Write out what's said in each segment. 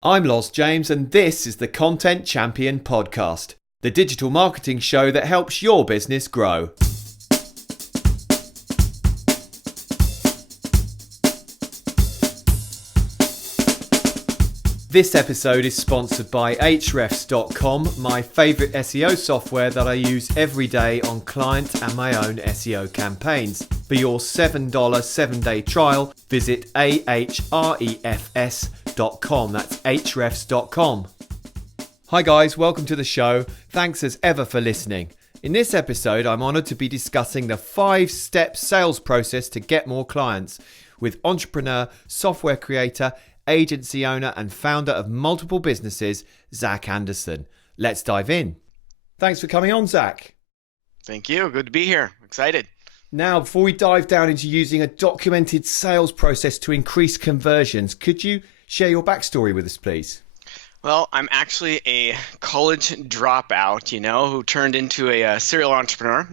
I'm Los James, and this is the Content Champion Podcast, the digital marketing show that helps your business grow. This episode is sponsored by Ahrefs.com, my favourite SEO software that I use every day on client and my own SEO campaigns. For your $7 7-day trial, visit ahrefs.com. That's Ahrefs.com. Hi guys, welcome to the show. Thanks as ever for listening. In this episode, I'm honoured to be discussing the 5-step sales process to get more clients with entrepreneur, software creator, agency owner and founder of multiple businesses, Zach Anderson. Let's dive in. Thanks for coming on, Zach. Thank you. Good to be here. Excited. Now, before we dive down into using a documented sales process to increase conversions, could you share your backstory with us, please? Well, I'm actually a college dropout, who turned into a serial entrepreneur.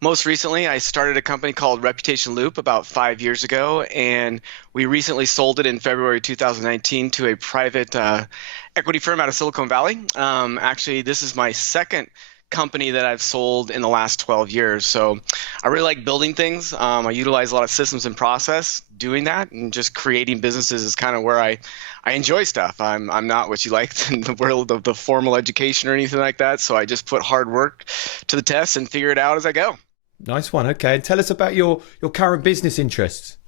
Most recently, I started a company called Reputation Loop about 5 years ago, and we recently sold it in February 2019 to a private equity firm out of Silicon Valley. Actually, this is my second company that I've sold in the last 12 years. So I really like building things. I utilize a lot of systems and process doing that, and just creating businesses is kind of where I enjoy stuff. I'm not what you like in the world of the formal education or anything like that. So I just put hard work to the test and figure it out as I go. Nice one. Okay. And tell us about your current business interests.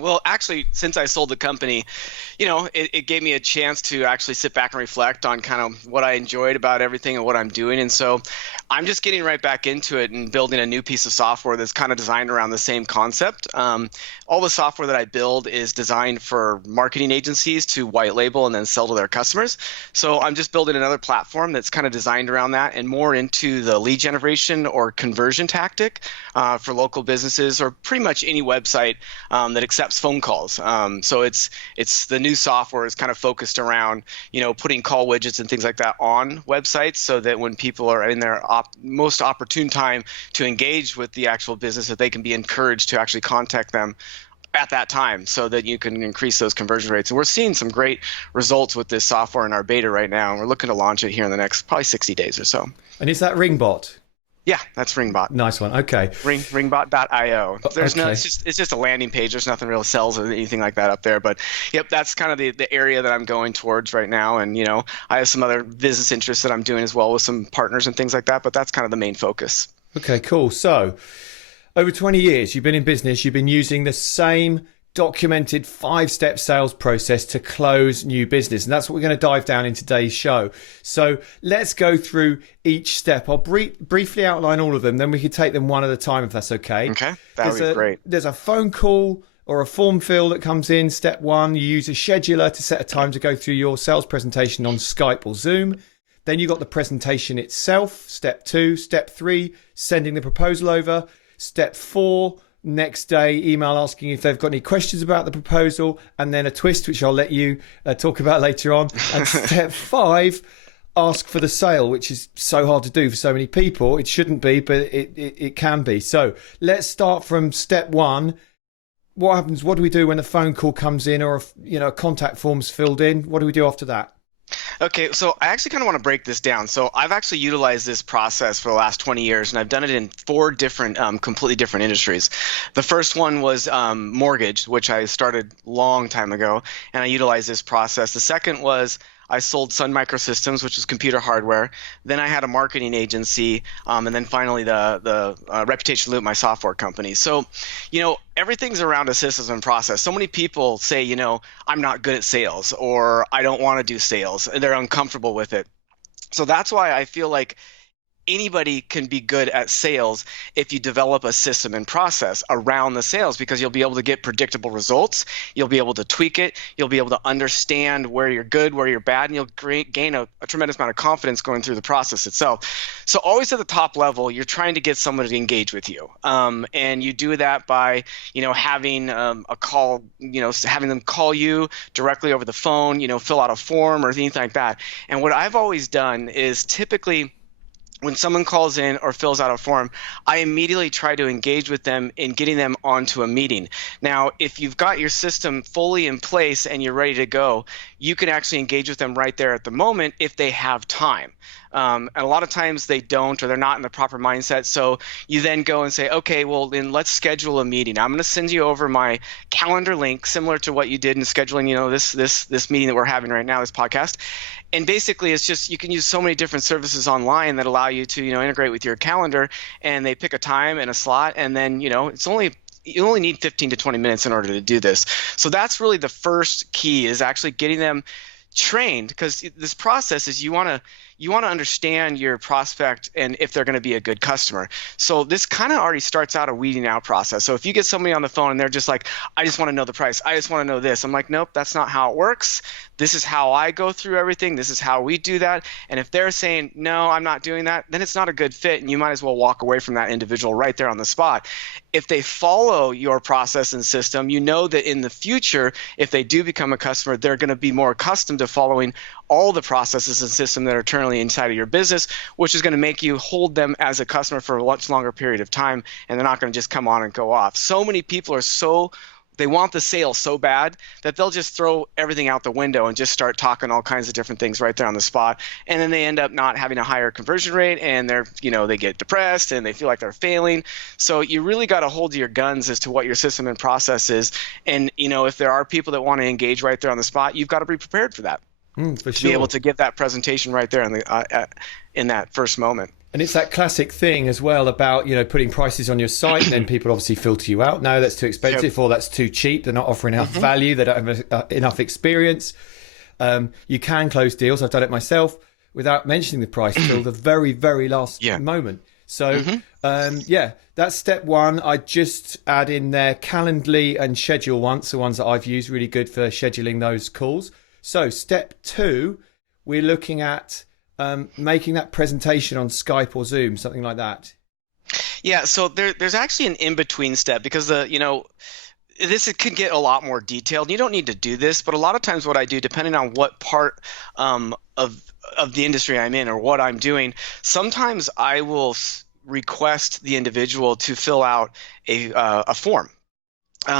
Well, actually, since I sold the company, it gave me a chance to actually sit back and reflect on kind of what I enjoyed about everything and what I'm doing. And so I'm just getting right back into it and building a new piece of software that's kind of designed around the same concept. All the software that I build is designed for marketing agencies to white label and then sell to their customers. So I'm just building another platform that's kind of designed around that and more into the lead generation or conversion tactic for local businesses or pretty much any website that accepts phone calls. So it's the new software is kind of focused around, putting call widgets and things like that on websites so that when people are in their most opportune time to engage with the actual business, that they can be encouraged to actually contact them at that time so that you can increase those conversion rates. And we're seeing some great results with this software in our beta right now. And we're looking to launch it here in the next probably 60 days or so. And is that Ringbot? Yeah, that's Ringbot. Nice one. Okay. Ringbot.io. There's okay. It's just a landing page. There's nothing real sells or anything like that up there. But yep, that's kind of the area that I'm going towards right now. And I have some other business interests that I'm doing as well with some partners and things like that. But that's kind of the main focus. Okay, cool. So over 20 years, you've been in business. You've been using the same documented 5-step sales process to close new business. And that's what we're going to dive down in today's show. So let's go through each step. I'll briefly outline all of them, then we can take them one at a time if that's okay. Okay, that would be great. There's a phone call or a form fill that comes in. Step 1, you use a scheduler to set a time to go through your sales presentation on Skype or Zoom. Then you got the presentation itself. Step 2. Step 3, sending the proposal over. Step 4, next day, email asking if they've got any questions about the proposal, and then a twist, which I'll let you talk about later on. And step 5, ask for the sale, which is so hard to do for so many people. It shouldn't be, but it can be. So let's start from step 1. What happens? What do we do when a phone call comes in or a contact form's filled in? What do we do after that? Okay, so I actually kind of want to break this down. So I've actually utilized this process for the last 20 years, and I've done it in 4 different, completely different industries. The first one was mortgage, which I started a long time ago, and I utilized this process. The second was I sold Sun Microsystems, which is computer hardware. Then I had a marketing agency, and then finally the Reputation Loop, my software company. So, everything's around a systems and process. So many people say, I'm not good at sales, or I don't want to do sales, and they're uncomfortable with it. So that's why I feel like anybody can be good at sales if you develop a system and process around the sales, because you'll be able to get predictable results. You'll be able to tweak it. You'll be able to understand where you're good, where you're bad, and you'll gain a tremendous amount of confidence going through the process itself. So always at the top level, you're trying to get someone to engage with you. And you do that by, having a call, having them call you directly over the phone, fill out a form or anything like that. And what I've always done is typically when someone calls in or fills out a form, I immediately try to engage with them in getting them onto a meeting. Now, if you've got your system fully in place and you're ready to go, you can actually engage with them right there at the moment if they have time. And a lot of times they don't, or they're not in the proper mindset. So you then go and say, okay, well, then let's schedule a meeting. I'm going to send you over my calendar link, similar to what you did in scheduling, this meeting that we're having right now, this podcast. And basically, it's just you can use so many different services online that allow you to, integrate with your calendar, and they pick a time and a slot, and then, you only need 15 to 20 minutes in order to do this. So that's really the first key, is actually getting them trained, because this process is you want to understand your prospect and if they're going to be a good customer. So this kind of already starts out a weeding out process. So if you get somebody on the phone and they're just like, I just want to know the price, I just want to know this, I'm like, nope, that's not how it works. This is how I go through everything. This is how we do that. And if they're saying, no, I'm not doing that, then it's not a good fit, and you might as well walk away from that individual right there on the spot. If they follow your process and system, you know that in the future, if they do become a customer, they're going to be more accustomed to following all the processes and systems that are currently inside of your business, which is going to make you hold them as a customer for a much longer period of time, and they're not going to just come on and go off. So many people they want the sale so bad that they'll just throw everything out the window and just start talking all kinds of different things right there on the spot. And then they end up not having a higher conversion rate, and they get depressed and they feel like they're failing. So you really got to hold to your guns as to what your system and process is. And, if there are people that want to engage right there on the spot, you've got to be prepared for that. For to sure. be able to give that presentation right there in that first moment. And it's that classic thing as well about, putting prices on your site, and then people obviously filter you out. No, that's too expensive, or that's too cheap. They're not offering enough value. They don't have enough experience. You can close deals. I've done it myself without mentioning the price till the very, very last moment. So, that's step one. I just add in there Calendly and Schedule Once, the ones that I've used, really good for scheduling those calls. So step two, we're looking at making that presentation on Skype or Zoom, something like that. Yeah, so there's actually an in-between step, because this could get a lot more detailed. You don't need to do this, but a lot of times what I do, depending on what part of the industry I'm in or what I'm doing, sometimes I will request the individual to fill out a form.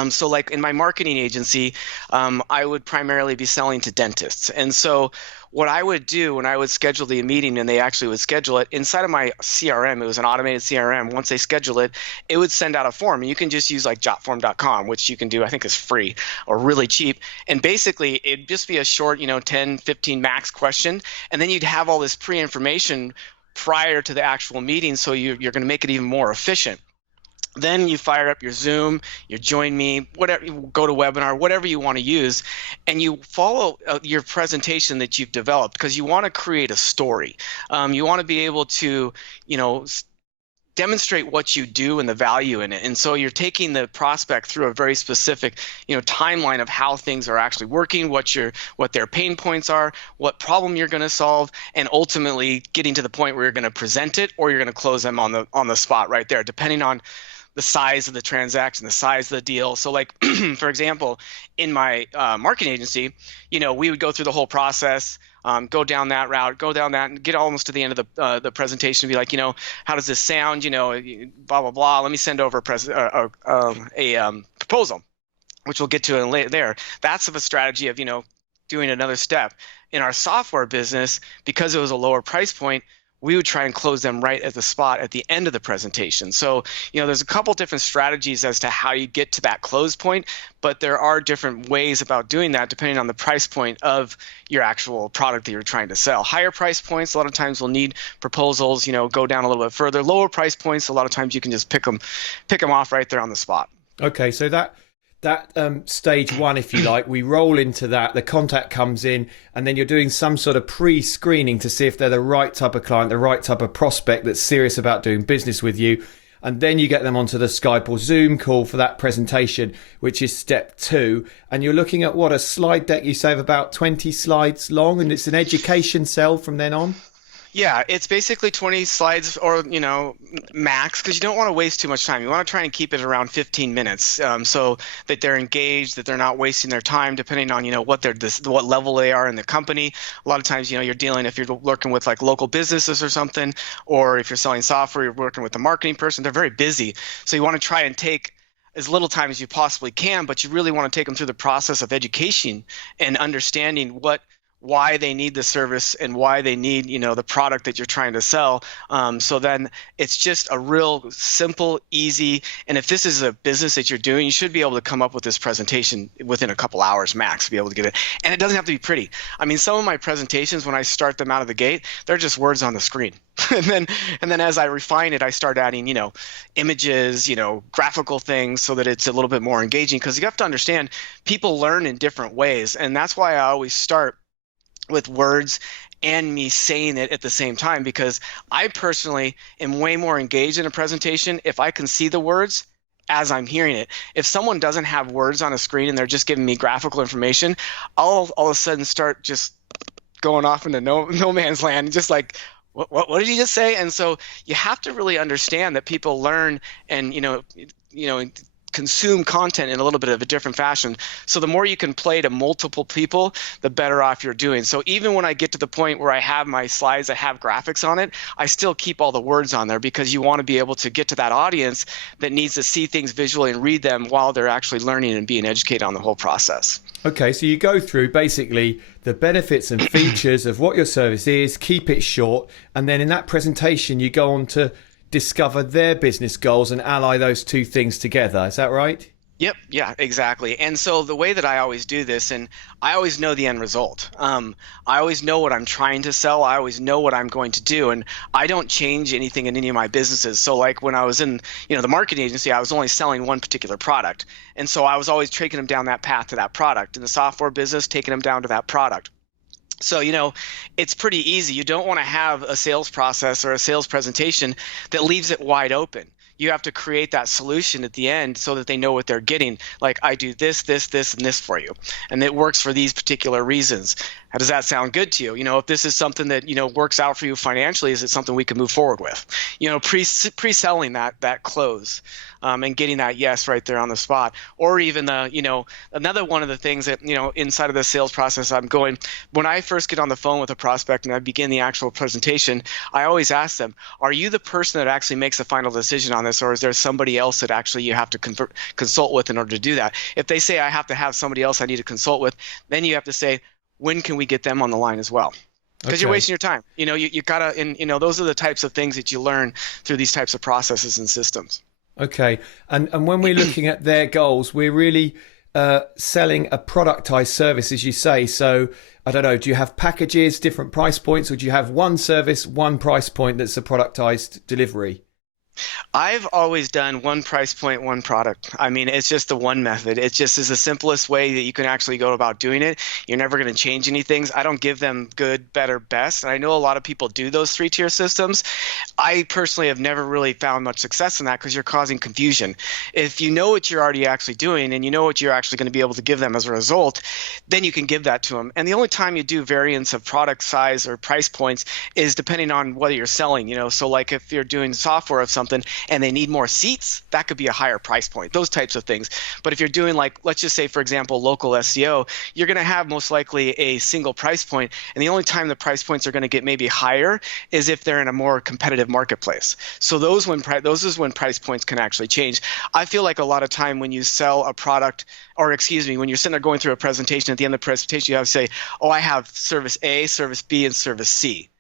So like in my marketing agency, I would primarily be selling to dentists. And so what I would do when I would schedule the meeting, and they actually would schedule it inside of my CRM, it was an automated CRM. Once they schedule it, it would send out a form. And you can just use like jotform.com, which you can do, I think is free or really cheap. And basically it'd just be a short, 10, 15 max question. And then you'd have all this pre-information prior to the actual meeting. So you're going to make it even more efficient. Then you fire up your Zoom, your Join Me, whatever, you go to webinar, whatever you want to use, and you follow your presentation that you've developed, because you want to create a story. You want to be able to, demonstrate what you do and the value in it. And so you're taking the prospect through a very specific, timeline of how things are actually working, what their pain points are, what problem you're going to solve, and ultimately getting to the point where you're going to present it, or you're going to close them on the spot right there, depending on the size of the transaction, the size of the deal. So like, for example, in my marketing agency, we would go through the whole process, go down that route, go down that, and get almost to the end of the presentation and be like, how does this sound? Blah, blah, blah. Let me send over a proposal, which we'll get to there. That's of a strategy of, doing another step. In our software business, because it was a lower price point, we would try and close them right at the spot at the end of the presentation. So, there's a couple different strategies as to how you get to that close point, but there are different ways about doing that depending on the price point of your actual product that you're trying to sell. Higher price points, a lot of times will need proposals, go down a little bit further. Lower price points, a lot of times you can just pick them off right there on the spot. Okay, so that stage one, if you like, we roll into that, the contact comes in, and then you're doing some sort of pre-screening to see if they're the right type of client, the right type of prospect that's serious about doing business with you. And then you get them onto the Skype or Zoom call for that presentation, which is step two. And you're looking at a slide deck you say of about 20 slides long, and it's an education sell from then on? Yeah, it's basically 20 slides or, max because you don't want to waste too much time. You want to try and keep it around 15 minutes so that they're engaged, that they're not wasting their time depending on, what level they are in the company. A lot of times, you're dealing if you're working with like local businesses or something, or if you're selling software, you're working with a marketing person, they're very busy. So you want to try and take as little time as you possibly can, but you really want to take them through the process of education and understanding why they need the service and why they need the product that you're trying to sell. So then it's just a real simple, easy, and if this is a business that you're doing, you should be able to come up with this presentation within a couple hours max to be able to get it. And it doesn't have to be pretty. I mean, some of my presentations when I start them out of the gate, they're just words on the screen. and then as I refine it, I start adding images, graphical things so that it's a little bit more engaging, because you have to understand people learn in different ways, and that's why I always start with words and me saying it at the same time, because I personally am way more engaged in a presentation if I can see the words as I'm hearing it. If someone doesn't have words on a screen and they're just giving me graphical information, I'll all of a sudden start just going off into no man's land, just like, what did you just say? And so you have to really understand that people learn and consume content in a little bit of a different fashion. So the more you can play to multiple people, the better off you're doing. So even when I get to the point where I have my slides that have graphics on it, I still keep all the words on there, because you want to be able to get to that audience that needs to see things visually and read them while they're actually learning and being educated on the whole process. Okay, so you go through basically the benefits and features of what your service is, keep it short, and then in that presentation you go on to discover their business goals and ally those two things together. Is that right? Yep. Yeah, exactly. And so the way that I always do this, and I always know the end result. I always know what I'm trying to sell. I always know what I'm going to do. And I don't change anything in any of my businesses. So like when I was in, the marketing agency, I was only selling one particular product. And so I was always taking them down that path to that product. In the software business, taking them down to that product. So, it's pretty easy. You don't want to have a sales process or a sales presentation that leaves it wide open. You have to create that solution at the end so that they know what they're getting. Like, I do this, this, this, and this for you. And it works for these particular reasons. How does that sound good to you? If this is something that, works out for you financially, is it something we can move forward with? Pre-selling that close and getting that yes right there on the spot. Or even another one of the things that, inside of the sales process, when I first get on the phone with a prospect and I begin the actual presentation, I always ask them, are you the person that actually makes the final decision on this, or is there somebody else that actually you have to consult with in order to do that? If they say I have to have somebody else I need to consult with, then you have to say, when can we get them on the line as well? Because you're wasting your time. You gotta, and those are the types of things that you learn through these types of processes and systems. Okay, and when we're looking at their goals, we're really selling a productized service, as you say. So I don't know, do you have packages, different price points, or do you have one service, one price point that's a productized delivery? I've always done one price point, one product. I mean, it's just the one method. It just is the simplest way that you can actually go about doing it. You're never going to change any things. I don't give them good, better, best. And I know a lot of people do those three-tier systems. I personally have never really found much success in that because you're causing confusion. If you know what you're already actually doing and you know what you're actually going to be able to give them as a result, then you can give that to them. And the only time you do variants of product size or price points is depending on whether you're selling, So like if you're doing software of something and they need more seats, that could be a higher price point, those types of things. But if you're doing like, let's just say, for example, local SEO, you're going to have most likely a single price point. And the only time the price points are going to get maybe higher is if they're in a more competitive marketplace. So those is when price points can actually change. I feel like a lot of time when you sell a product, or excuse me, when you're sitting there going through a presentation, at the end of the presentation, you have to say, oh, I have service A, service B, and service C.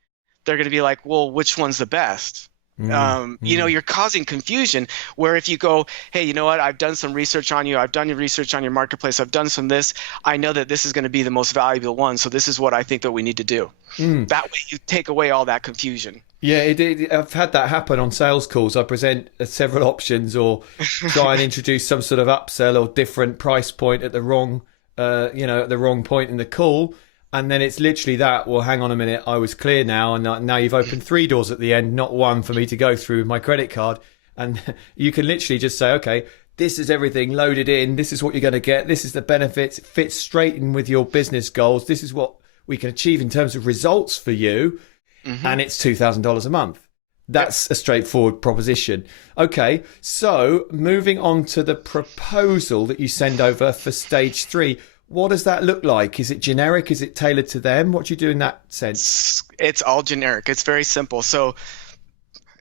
They're going to be like, well, which one's the best? You're causing confusion, where if you go, hey, you know what, I've done some research on you, I've done your research on your marketplace, I've done some this, I know that this is going to be the most valuable one, so this is what I think that we need to do. That way you take away all that confusion. Yeah, I've had that happen on sales calls. I present several options or try and introduce some sort of upsell or different price point at the wrong point in the call. And then it's literally that, well, hang on a minute, I was clear now, and now you've opened 3 doors at the end, not one for me to go through with my credit card. And you can literally just say, okay, this is everything loaded in, this is what you're going to get, this is the benefits, it fits straight in with your business goals, this is what we can achieve in terms of results for you. and it's $2,000 a month. That's a straightforward proposition. Okay, so moving on to the proposal that you send over for stage 3. What does that look like? Is it generic? Is it tailored to them? What do you do in that sense? It's all generic. It's very simple. So,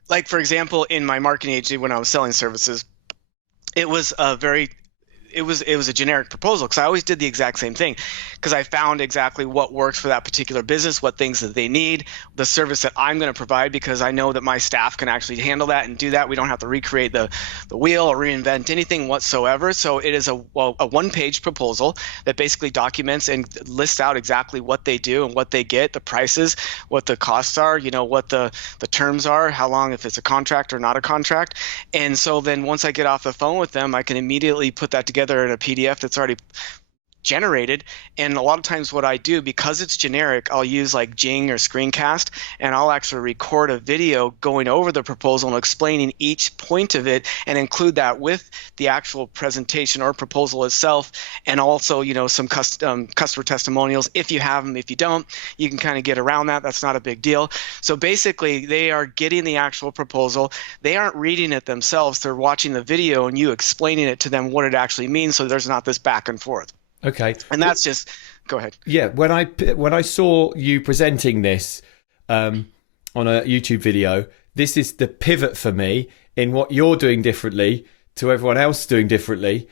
like, for example, in my marketing agency, when I was selling services, it was it was a generic proposal, because I always did the exact same thing, because I found exactly what works for that particular business, what things that they need, the service that I'm going to provide, because I know that my staff can actually handle that and do that. We don't have to recreate the wheel or reinvent anything whatsoever. So it is a one-page proposal that basically documents and lists out exactly what they do and what they get, the prices, what the costs are, what the terms are, how long, if it's a contract or not a contract. And so then once I get off the phone with them, I can immediately put that together in a PDF that's already generated. And a lot of times what I do, because it's generic, I'll use like Jing or Screencast, and I'll actually record a video going over the proposal and explaining each point of it, and include that with the actual presentation or proposal itself, and also some customer testimonials if you have them. If you don't, you can kind of get around that. That's not a big deal. So basically they are getting the actual proposal. They aren't reading it themselves. They're watching the video and you explaining it to them what it actually means, so there's not this back and forth. Okay. And that's just, go ahead. Yeah. When I saw you presenting this on a YouTube video, this is the pivot for me in what you're doing differently to everyone else doing differently,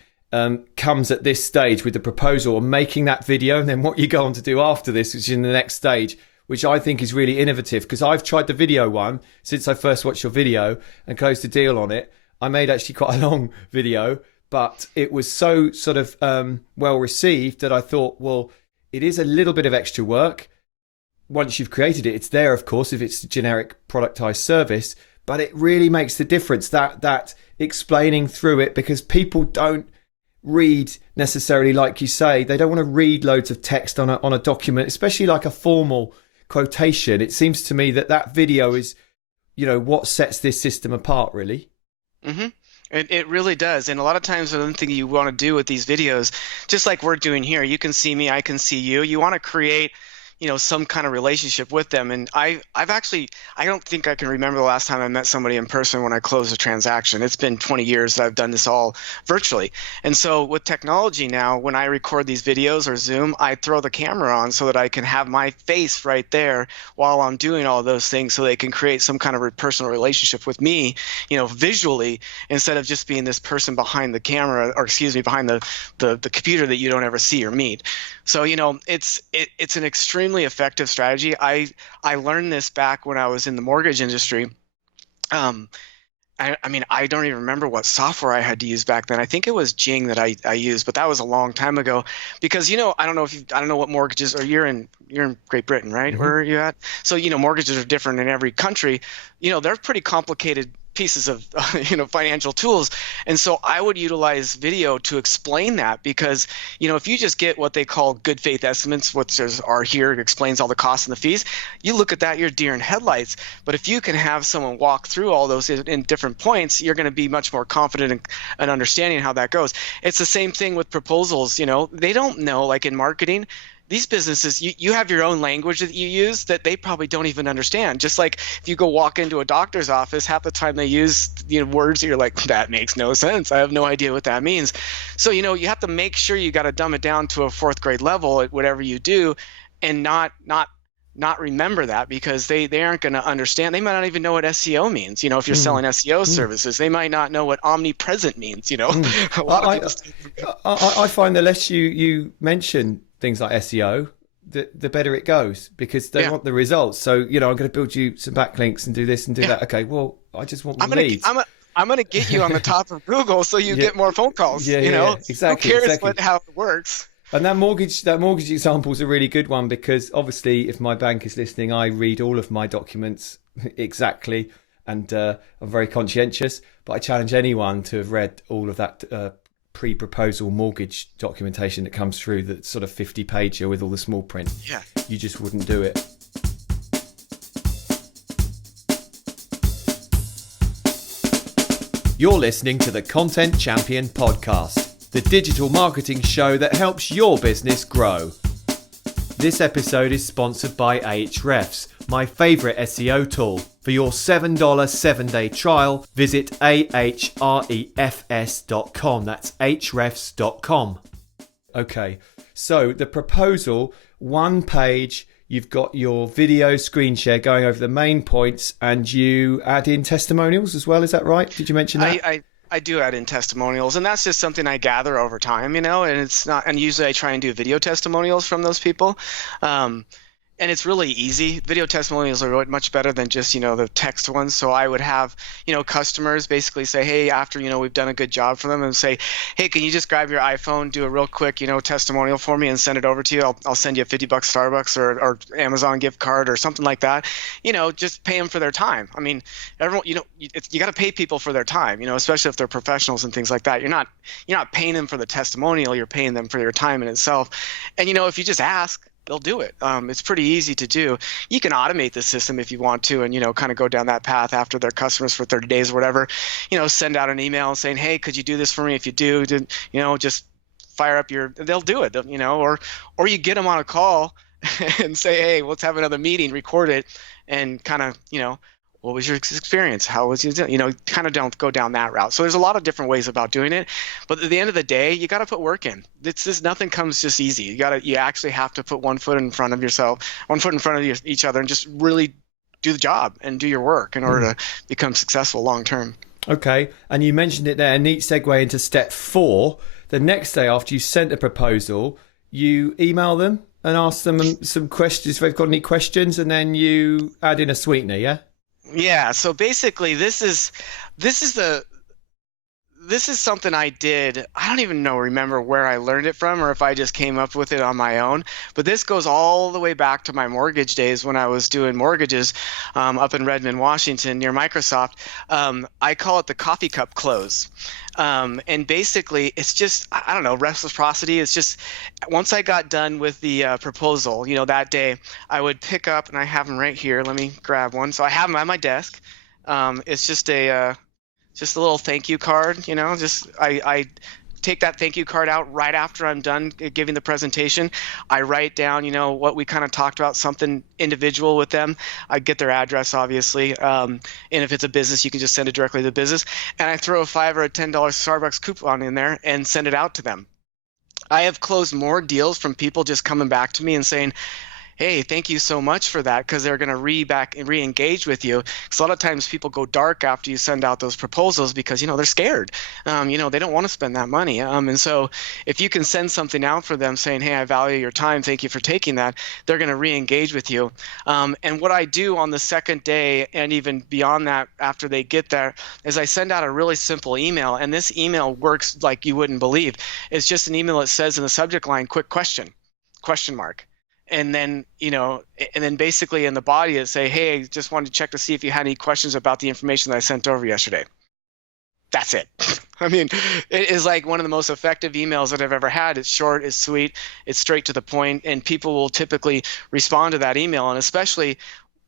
comes at this stage with the proposal and making that video, and then what you go on to do after this, which is in the next stage, which I think is really innovative, because I've tried the video one since I first watched your video and closed the deal on it. I made actually quite a long video, but it was so sort of well received that I thought, well, it is a little bit of extra work. Once you've created it, it's there, of course, if it's a generic productized service, but it really makes the difference, that explaining through it, because people don't read necessarily, like you say, they don't want to read loads of text on a document, especially like a formal quotation. It seems to me that video is, what sets this system apart, really. Mm-hmm. It really does. And a lot of times, another thing you want to do with these videos, just like we're doing here, you can see me, I can see you. You want to create, some kind of relationship with them. And I've actually, I don't think I can remember the last time I met somebody in person when I closed a transaction. It's been 20 years that I've done this all virtually. And so with technology now, when I record these videos or Zoom, I throw the camera on so that I can have my face right there while I'm doing all those things, so they can create some kind of personal relationship with me, visually, instead of just being this person behind the camera, or behind the computer that you don't ever see or meet. So, it's an extremely effective strategy. I learned this back when I was in the mortgage industry. I mean, I don't even remember what software I had to use back then. I think it was Jing that I used, but that was a long time ago. Because I don't know what mortgages, or you're in Great Britain, right? Mm-hmm. Where are you at? So mortgages are different in every country. They're pretty complicated pieces of financial tools, and so I would utilize video to explain that, because if you just get what they call good faith estimates, which are here, it explains all the costs and the fees, you look at that, you're deer in headlights. But if you can have someone walk through all those in different points, you're going to be much more confident in understanding how that goes. It's the same thing with proposals. They don't know, like in marketing, these businesses, you have your own language that you use that they probably don't even understand. Just like if you go walk into a doctor's office, half the time they use words that you're like, that makes no sense. I have no idea what that means. So, you have to make sure you got to dumb it down to a fourth grade level at whatever you do, and not remember that, because they aren't going to understand. They might not even know what SEO means. If you're selling SEO services, they might not know what omnipresent means. I find the less you mention things like SEO, the better it goes, because they want the results. So, I'm going to build you some backlinks and do this and do that. Okay, well, I just want leads. I'm going to get you on the top of Google so you get more phone calls. Exactly. Who cares how it works? And that mortgage example is a really good one, because obviously if my bank is listening, I read all of my documents exactly, and I'm very conscientious, but I challenge anyone to have read all of that pre-proposal mortgage documentation that comes through, that sort of 50-pager with all the small print. Yeah. You just wouldn't do it. You're listening to the Content Champion podcast, the digital marketing show that helps your business grow. This episode is sponsored by Ahrefs, my favourite SEO tool. For your $7 7-day trial, visit ahrefs.com. That's ahrefs.com. Okay, so the proposal, one page, you've got your video screen share going over the main points, and you add in testimonials as well. Is that right? Did you mention that? I do add in testimonials, and that's just something I gather over time, and it's not, and usually I try and do video testimonials from those people. And it's really easy. Video testimonials are much better than just, the text ones. So I would have, customers basically say, hey, after, we've done a good job for them, and say, hey, can you just grab your iPhone, do a real quick, testimonial for me and send it over to you? I'll send you a $50 Starbucks or Amazon gift card or something like that. Just pay them for their time. I mean, everyone, you got to pay people for their time, especially if they're professionals and things like that. You're not paying them for the testimonial. You're paying them for their time in itself. And, if you just ask, they'll do it. It's pretty easy to do. You can automate the system if you want to, and kind of go down that path after their customers for 30 days or whatever. Send out an email saying, hey, could you do this for me? If you do, just fire up they'll do it. Or you get them on a call and say, hey, let's have another meeting, record it, and kind of what was your experience? How was you kind of don't go down that route. So there's a lot of different ways about doing it, but at the end of the day, you got to put work in. It's just, nothing comes just easy. You actually have to put one foot in front of each other, and just really do the job and do your work in order to become successful long term. Okay, and you mentioned it there, a neat segue into step 4. The next day after you sent a proposal, you email them and ask them some questions if they've got any questions, and then you add in a sweetener, yeah? Yeah, so basically this is something I did. I don't even remember where I learned it from, or if I just came up with it on my own. But this goes all the way back to my mortgage days when I was doing mortgages up in Redmond, Washington, near Microsoft. I call it the coffee cup close. And basically, it's just, I don't know, reciprocity. It's just, once I got done with the proposal, that day, I would pick up, and I have them right here. Let me grab one. So I have them at my desk. It's just a little thank you card. I take that thank you card out right after I'm done giving the presentation. I write down, what we kind of talked about, something individual with them. I get their address, obviously. And if it's a business, you can just send it directly to the business. And I throw a $5 or a $10 Starbucks coupon in there and send it out to them. I have closed more deals from people just coming back to me and saying, hey, thank you so much for that, because they're going to re-engage with you. Because a lot of times people go dark after you send out those proposals because, they're scared. They don't want to spend that money. And so if you can send something out for them saying, hey, I value your time, thank you for taking that, they're going to re-engage with you. And what I do on the second day, and even beyond that after they get there, is I send out a really simple email. And this email works like you wouldn't believe. It's just an email that says in the subject line, quick question mark. And then, basically in the body it say, hey, I just wanted to check to see if you had any questions about the information that I sent over yesterday. That's it. I mean, it is like one of the most effective emails that I've ever had. It's short, it's sweet, it's straight to the point, and people will typically respond to that email. And especially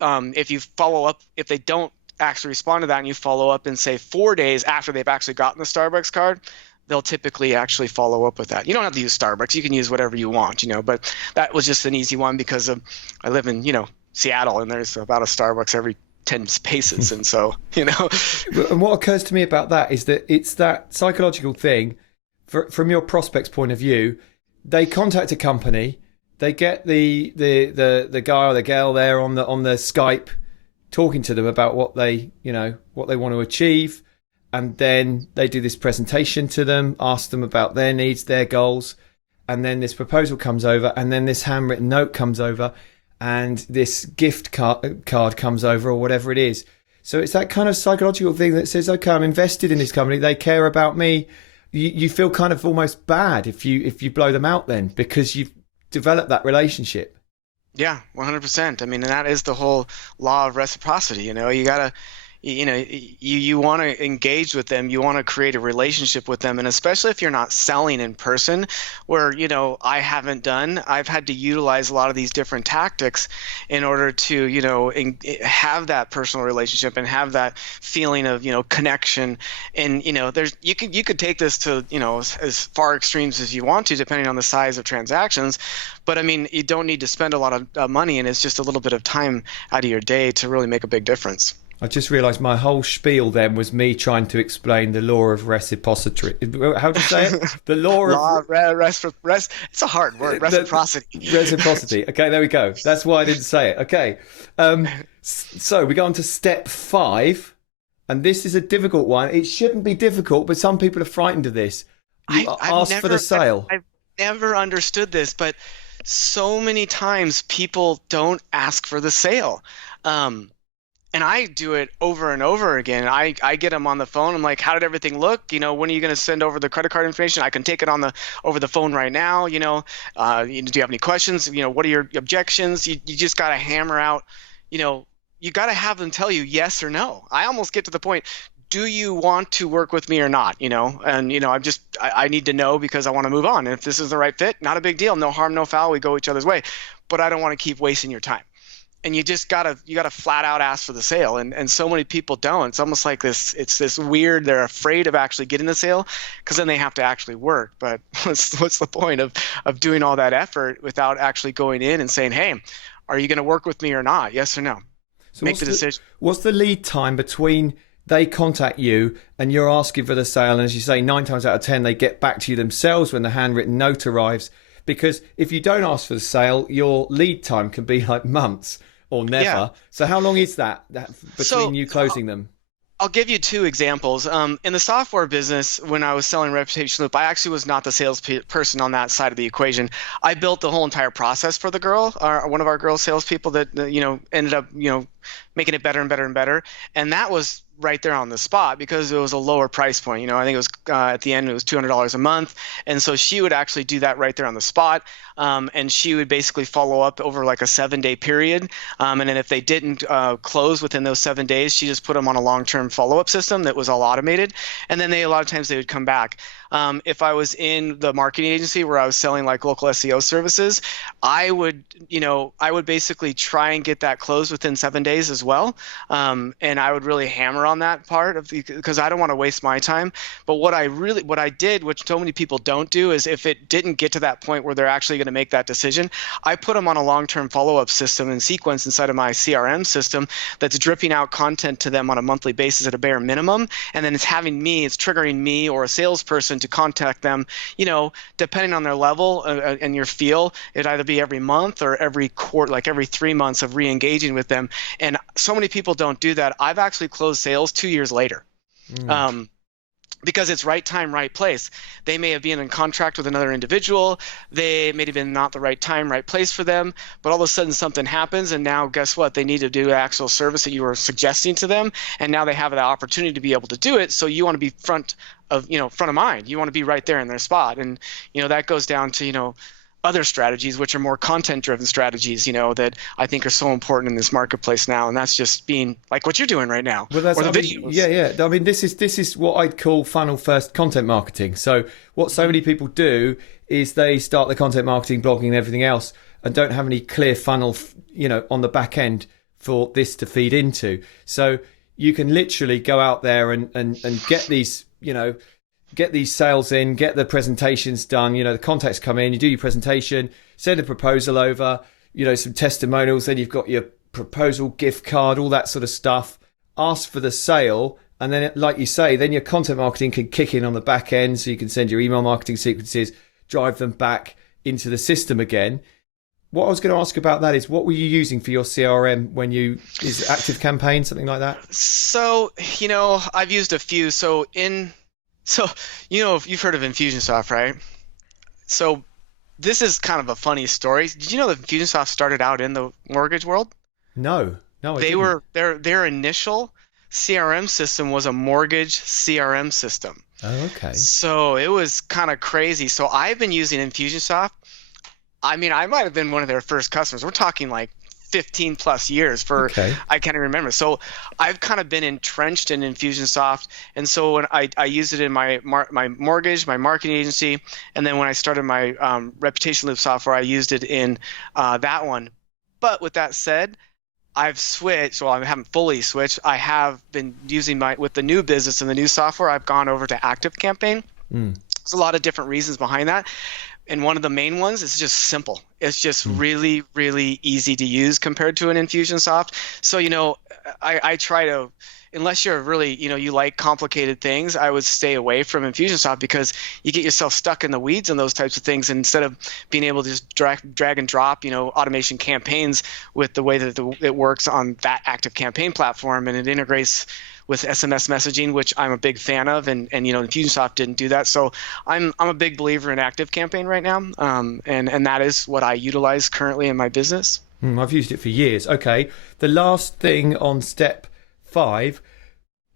if you follow up, if they don't actually respond to that and you follow up and say 4 days after they've actually gotten the Starbucks card, they'll typically actually follow up with that. You don't have to use Starbucks. You can use whatever you want, but that was just an easy one because I live in, Seattle, and there's about a Starbucks every 10 paces. And so, And what occurs to me about that is that it's that psychological thing from your prospect's point of view. They contact a company, they get the guy or the girl there on the Skype talking to them about what they want to achieve. And then they do this presentation to them, ask them about their needs, their goals. And then this proposal comes over, and then this handwritten note comes over, and this gift card comes over, or whatever it is. So it's that kind of psychological thing that says, okay, I'm invested in this company. They care about me. You feel kind of almost bad if you blow them out then, because you've developed that relationship. Yeah, 100%. I mean, and that is the whole law of reciprocity. You you want to engage with them, you want to create a relationship with them, and especially if you're not selling in person, where I've had to utilize a lot of these different tactics in order to have that personal relationship and have that feeling of connection. And there's you could take this to as far extremes as you want to, depending on the size of transactions. But I mean, you don't need to spend a lot of money, and it's just a little bit of time out of your day to really make a big difference. I just realised my whole spiel then was me trying to explain the law of reciprocity. How do you say it? The law of it's a hard word. Reciprocity. Reciprocity. Okay, there we go. That's why I didn't say it. Okay. So we go on to step 5, and this is a difficult one. It shouldn't be difficult, but some people are frightened of this. Ask for the sale. I've never understood this, but so many times people don't ask for the sale. And I do it over and over again. I get them on the phone. I'm like, how did everything look? When are you going to send over the credit card information? I can take it over the phone right now. Do you have any questions? What are your objections? You just got to hammer out, you got to have them tell you yes or no. I almost get to the point, do you want to work with me or not? And I need to know because I want to move on. And if this is the right fit, not a big deal. No harm, no foul. We go each other's way. But I don't want to keep wasting your time. And you gotta flat out ask for the sale, and so many people don't. It's almost like this weird. They're afraid of actually getting the sale because then they have to actually work. But what's the point of doing all that effort without actually going in and saying, hey, are you going to work with me or not? Yes or no? So make the decision. What's the lead time between they contact you and you're asking for the sale, and as you say, 9 times out of 10 they get back to you themselves when the handwritten note arrives? Because if you don't ask for the sale, your lead time can be like months. Or never. Yeah. So how long is that between you closing them? I'll give you 2 examples. In the software business, when I was selling Reputation Loop, I actually was not the salesperson on that side of the equation. I built the whole entire process for the girl, one of our girl salespeople that ended up making it better and better and better. And that was right there on the spot because it was a lower price point. I think it was at the end it was $200 a month, and so she would actually do that right there on the spot, and she would basically follow up over like a 7-day period, and then if they didn't close within those 7 days, she just put them on a long-term follow-up system that was all automated, and then a lot of times they would come back. If I was in the marketing agency where I was selling like local SEO services, I would basically try and get that closed within 7 days as well, and I would really hammer on that part because I don't want to waste my time. But what I did, which so many people don't do, is if it didn't get to that point where they're actually going to make that decision, I put them on a long-term follow-up system and sequence inside of my CRM system that's dripping out content to them on a monthly basis at a bare minimum, and then it's triggering me or a salesperson to contact them, depending on their level and your feel. It'd either be every month or every quarter, like every 3 months of re-engaging with them. And so many people don't do that. I've actually closed sales 2 years later. Because it's right time, right place. They may have been in contract with another individual. They may have been not the right time, right place for them. But all of a sudden something happens, and now guess what? They need to do the actual service that you were suggesting to them, and now they have the opportunity to be able to do it. So you want to be front of mind. You want to be right there in their spot, and that goes down to other strategies, which are more content-driven strategies, that I think are so important in this marketplace now, and that's just being like what you're doing right now. Well, that's, or the videos. Yeah. I mean, this is what I'd call funnel-first content marketing. So what so many people do is they start the content marketing, blogging, and everything else, and don't have any clear funnel, on the back end for this to feed into. So you can literally go out there and get these, get these sales in, get the presentations done, the contacts come in, you do your presentation, send a proposal over, some testimonials, then you've got your proposal, gift card, all that sort of stuff, ask for the sale, and then, like you say, then your content marketing can kick in on the back end, so you can send your email marketing sequences, drive them back into the system again. What I was going to ask about that is, what were you using for your CRM is it Active Campaign, something like that? So, I've used a few. So, if you've heard of Infusionsoft, right? So this is kind of a funny story. Did you know that Infusionsoft started out in the mortgage world? No, I they didn't. were their initial CRM system was a mortgage CRM system. Oh, okay. So it was kind of crazy. So I've been using Infusionsoft. I mean, I might have been one of their first customers. We're talking like 15 plus years for, Okay. I can't even remember. So I've kind of been entrenched in Infusionsoft. And so when I used it in my mortgage, my marketing agency, and then when I started my reputation loop software, I used it in that one. But with that said, I've switched. Well, I haven't fully switched. I have been using with the new business and the new software, I've gone over to ActiveCampaign. There's a lot of different reasons behind that. And one of the main ones is just simple. It's just really, really easy to use compared to an Infusionsoft. So, I try to, unless you're really, you like complicated things, I would stay away from Infusionsoft because you get yourself stuck in the weeds and those types of things. And instead of being able to just drag and drop, automation campaigns with the way that it works on that ActiveCampaign platform, and it integrates with SMS messaging, which I'm a big fan of, and Infusionsoft didn't do that. So I'm a big believer in ActiveCampaign right now, and that is what I utilize currently in my business. I've used it for years. Okay, the last thing on step 5,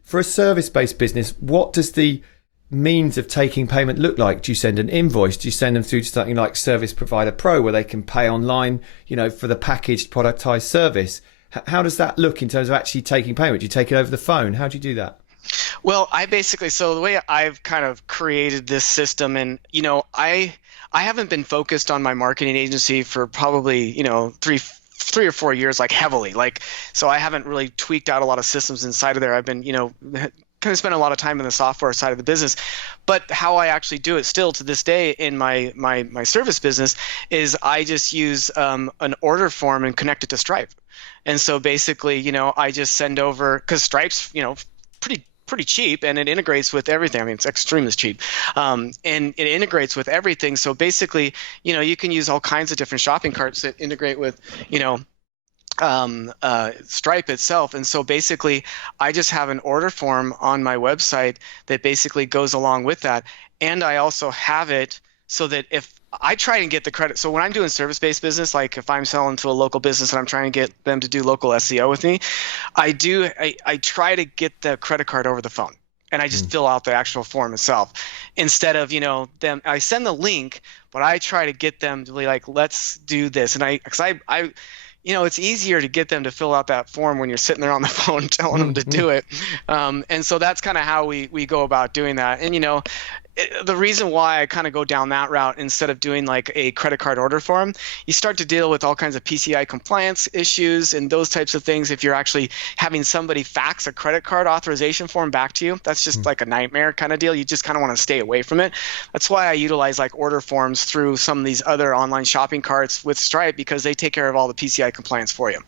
for a service-based business, what does the means of taking payment look like? Do you send an invoice? Do you send them through to something like Service Provider Pro where they can pay online, for the packaged productized service? How does that look in terms of actually taking payment? Do you take it over the phone? How do you do that? Well, so the way I've kind of created this system, and I haven't been focused on my marketing agency for probably three or 4 years, like heavily, so I haven't really tweaked out a lot of systems inside of there. I've been kind of spend a lot of time in the software side of the business. But how I actually do it still to this day in my service business is I just use an order form and connect it to Stripe. And so basically, I just send over, because Stripe's, pretty cheap, and it integrates with everything. I mean, it's extremely cheap, and it integrates with everything. So basically, you can use all kinds of different shopping carts that integrate with, Stripe itself. And so basically, I just have an order form on my website that basically goes along with that. And I also have it so that if I try and get the credit. So when I'm doing service-based business, like if I'm selling to a local business and I'm trying to get them to do local SEO with me, I try to get the credit card over the phone, and I just fill out the actual form itself instead of, them. I send the link, but I try to get them to be like, let's do this. And it's easier to get them to fill out that form when you're sitting there on the phone telling them to do it. And so that's kind of how we go about doing that. And, the reason why I kind of go down that route instead of doing like a credit card order form, you start to deal with all kinds of PCI compliance issues and those types of things. If you're actually having somebody fax a credit card authorization form back to you, that's just like a nightmare kind of deal. You just kind of want to stay away from it. That's why I utilize like order forms through some of these other online shopping carts with Stripe, because they take care of all the PCI compliance for you.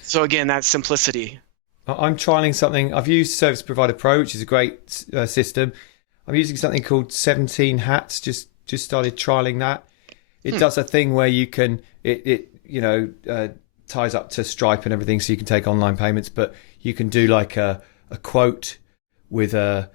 So again, that's simplicity. I'm trialing something. I've used Service Provider Pro, which is a great system. I'm using something called 17 Hats. Just started trialing that. It does a thing where you can ties up to Stripe and everything, so you can take online payments. But you can do like a quote with a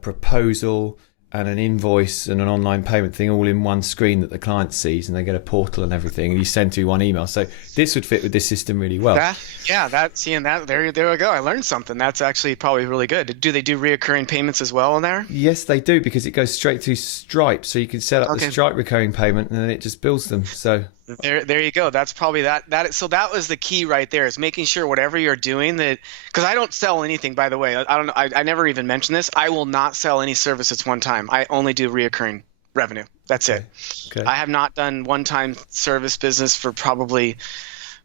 proposal and an invoice and an online payment thing all in one screen that the client sees, and they get a portal and everything, and you send through one email. So this would fit with this system really well. There we go. I learned something. That's actually probably really good. Do they do reoccurring payments as well in there? Yes, they do, because it goes straight through Stripe. So you can set up the Stripe recurring payment, and then it just bills them. So there you go. That's probably that. So that was the key right there, is making sure whatever you're doing, that, because I don't sell anything, by the way. I don't know. I never even mentioned this. I will not sell any services one time. I only do reoccurring revenue. That's it. Okay. I have not done one-time service business for probably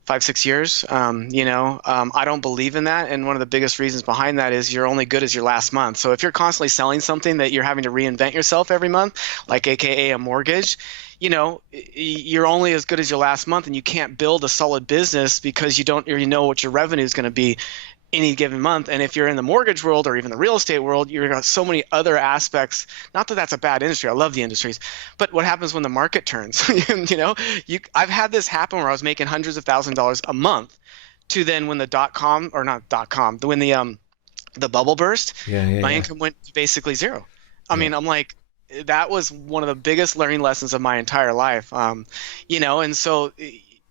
5-6 years. I don't believe in that, and one of the biggest reasons behind that is you're only good as your last month. So if you're constantly selling something that you're having to reinvent yourself every month, like AKA a mortgage, you're only as good as your last month, and you can't build a solid business because you don't really know what your revenue is going to be any given month. And if you're in the mortgage world or even the real estate world, you've got so many other aspects. Not that that's a bad industry. I love the industries. But what happens when the market turns? I've had this happen where I was making hundreds of thousands of dollars a month, to then when the when the bubble burst, my income went to basically zero. I mean, I'm like, that was one of the biggest learning lessons of my entire life. And so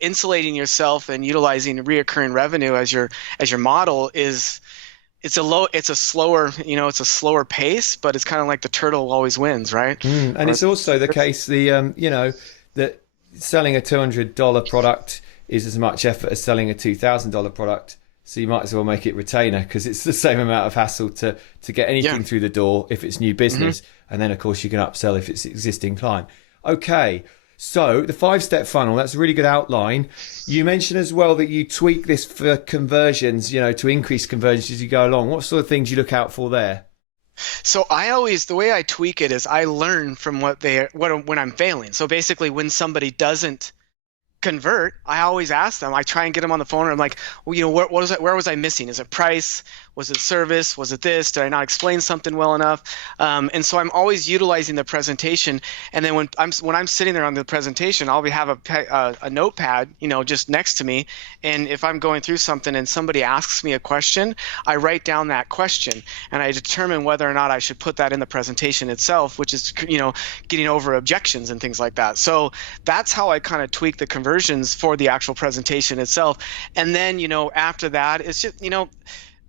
insulating yourself and utilizing reoccurring revenue as your model it's a slower pace, but it's kind of like the turtle always wins, right? And it's also the case, that selling a $200 product is as much effort as selling a $2,000 product. So you might as well make it retainer, because it's the same amount of hassle to get anything through the door if it's new business. And then, of course, you can upsell if it's existing client. Okay, so the 5-step funnel, that's a really good outline. You mentioned as well that you tweak this for conversions, to increase conversions as you go along. What sort of things you look out for there? So the way I tweak it is I learn from when I'm failing. So basically, when somebody doesn't convert, I always ask them. I try and get them on the phone, and I'm like, well, what was it? Where was I missing? Is it price? Was it service? Was it this? Did I not explain something well enough? And so I'm always utilizing the presentation. And then when I'm sitting there on the presentation, I'll have a notepad, just next to me. And if I'm going through something and somebody asks me a question, I write down that question, and I determine whether or not I should put that in the presentation itself, which is getting over objections and things like that. So that's how I kind of tweak the conversions for the actual presentation itself. And then after that, it's just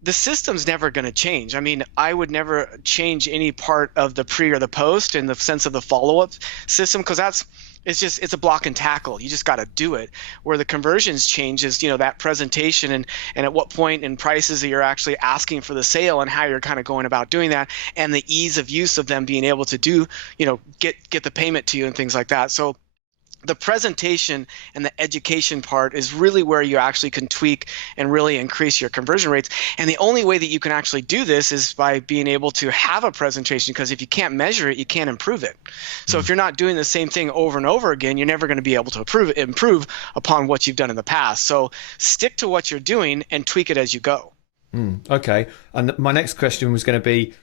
the system's never going to change. I mean, I would never change any part of the pre or the post in the sense of the follow-up system, because it's a block and tackle. You just got to do it. Where the conversions change is, that presentation and at what point in prices that you're actually asking for the sale and how you're kind of going about doing that, and the ease of use of them being able to do, get the payment to you and things like that. So the presentation and the education part is really where you actually can tweak and really increase your conversion rates. And the only way that you can actually do this is by being able to have a presentation, because if you can't measure it, you can't improve it. So if you're not doing the same thing over and over again, you're never going to be able to improve upon what you've done in the past. So stick to what you're doing and tweak it as you go. Okay. And my next question was going to be,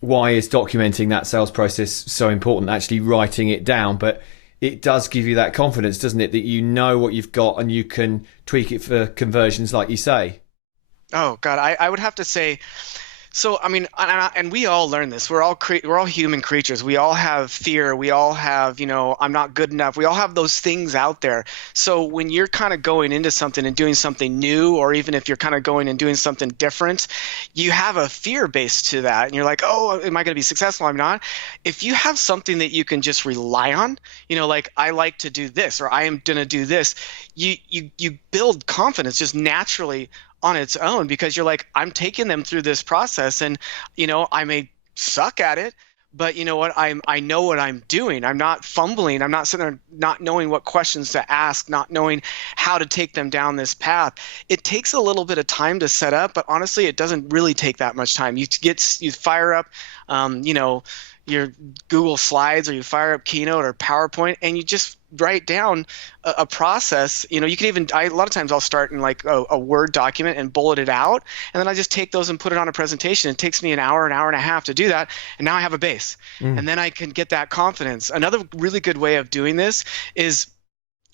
why is documenting that sales process so important, actually writing it down? But it does give you that confidence, doesn't it, that you know what you've got and you can tweak it for conversions, like you say. Oh, God, I would have to say, so, I mean, and we all learn this. We're all human creatures. We all have fear. We all have, I'm not good enough. We all have those things out there. So when you're kind of going into something and doing something new, or even if you're kind of going and doing something different, you have a fear base to that. And you're like, oh, am I going to be successful? I'm not. If you have something that you can just rely on, like I like to do this, or I am going to do this, you build confidence just naturally on its own, because you're like, I'm taking them through this process, and I may suck at it, but you know what, I know what I'm doing. I'm not fumbling. I'm not sitting there not knowing what questions to ask, not knowing how to take them down this path. It takes a little bit of time to set up, but honestly, it doesn't really take that much time. You fire up your Google Slides, or you fire up Keynote or PowerPoint, and you just write down a process. You can even, a lot of times I'll start in like a Word document and bullet it out, and then I just take those and put it on a presentation. It takes me an hour and a half to do that, and now I have a base, and then I can get that confidence. Another really good way of doing this is,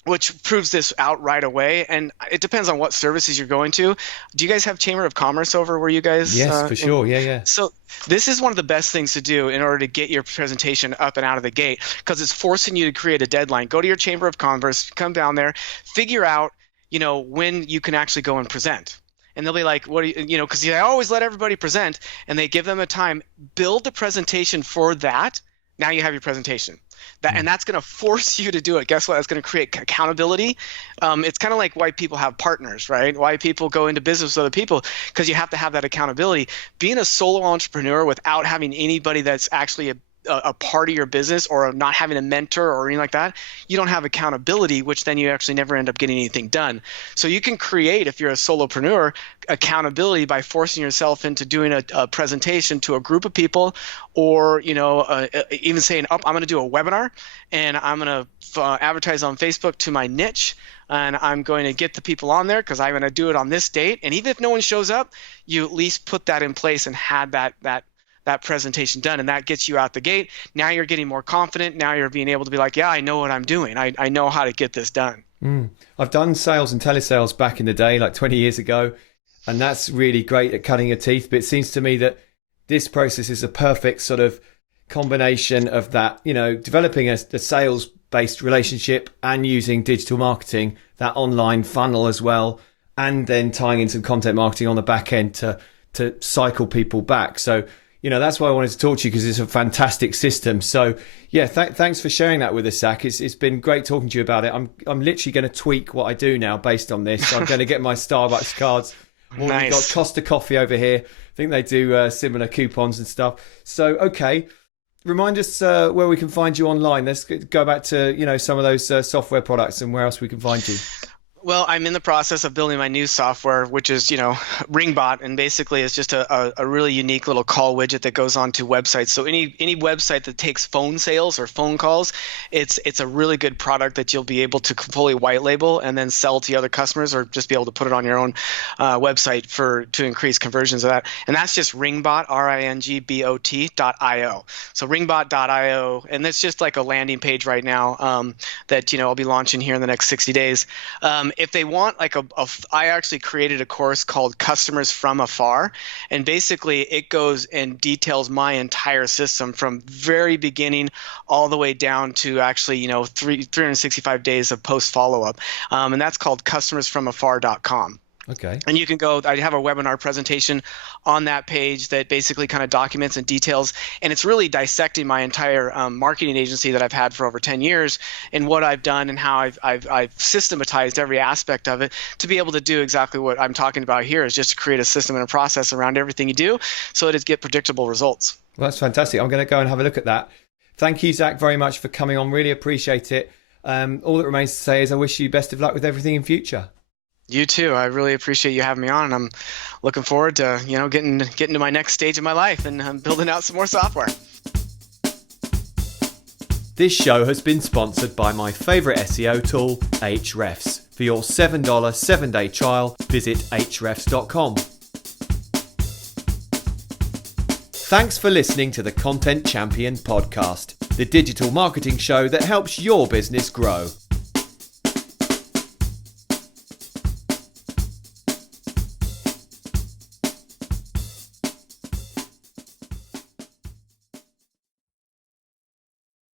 which proves this out right away, and it depends on what services you're going to. Do you guys have Chamber of Commerce over where you guys? Yes, for sure. Yeah. So this is one of the best things to do in order to get your presentation up and out of the gate, because it's forcing you to create a deadline. Go to your Chamber of Commerce, come down there, figure out, when you can actually go and present. And they'll be like, what do you, because I always let everybody present, and they give them a time. Build the presentation for that. Now you have your presentation. And that's going to force you to do it. Guess what? That's going to create accountability. It's kind of like why people have partners, right? Why people go into business with other people, because you have to have that accountability. Being a solo entrepreneur without having anybody that's actually a part of your business, or not having a mentor or anything like that, you don't have accountability, which then you actually never end up getting anything done. So you can create, if you're a solopreneur, accountability by forcing yourself into doing a presentation to a group of people, or even saying, I'm going to do a webinar, and I'm going to advertise on Facebook to my niche, and I'm going to get the people on there because I'm going to do it on this date. And even if no one shows up, you at least put that in place and had that presentation done, and that gets you out the gate. Now you're getting more confident. Now you're being able to be like, yeah, I know what I'm doing. I know how to get this done. I've done sales and telesales back in the day, like 20 years ago, and that's really great at cutting your teeth. But it seems to me that this process is a perfect sort of combination of that, developing a sales-based relationship and using digital marketing, that online funnel as well, and then tying in some content marketing on the back end to cycle people back. So That's why I wanted to talk to you, because it's a fantastic system. So yeah, thanks for sharing that with us, Zach. It's been great talking to you about it. I'm literally going to tweak what I do now based on this. I'm going to get my Starbucks cards. We've got Costa Coffee over here. I think they do similar coupons and stuff. So, okay. Remind us where we can find you online. Let's go back to, some of those software products and where else we can find you. Well, I'm in the process of building my new software, which is, Ringbot, and basically it's just a really unique little call widget that goes onto websites. So any website that takes phone sales or phone calls, it's a really good product that you'll be able to fully white label and then sell to other customers, or just be able to put it on your own website to increase conversions of that. And that's just Ringbot, Ringbot.io. So Ringbot.io, and it's just like a landing page right now that I'll be launching here in the next 60 days. If they want I actually created a course called Customers from Afar, and basically it goes and details my entire system from very beginning all the way down to actually 365 days of post follow-up, and that's called customersfromafar.com. Okay. And you can go, I have a webinar presentation on that page that basically kind of documents and details, and it's really dissecting my entire marketing agency that I've had for over 10 years, and what I've done and how I've systematized every aspect of it to be able to do exactly what I'm talking about here, is just to create a system and a process around everything you do so that it get predictable results. Well, that's fantastic. I'm going to go and have a look at that. Thank you, Zach, very much for coming on. Really appreciate it. All that remains to say is I wish you best of luck with everything in future. You too. I really appreciate you having me on, and I'm looking forward to getting to my next stage of my life and building out some more software. This show has been sponsored by my favorite SEO tool, Ahrefs. For your $7 7-day trial, visit ahrefs.com. Thanks for listening to the Content Champion podcast, the digital marketing show that helps your business grow.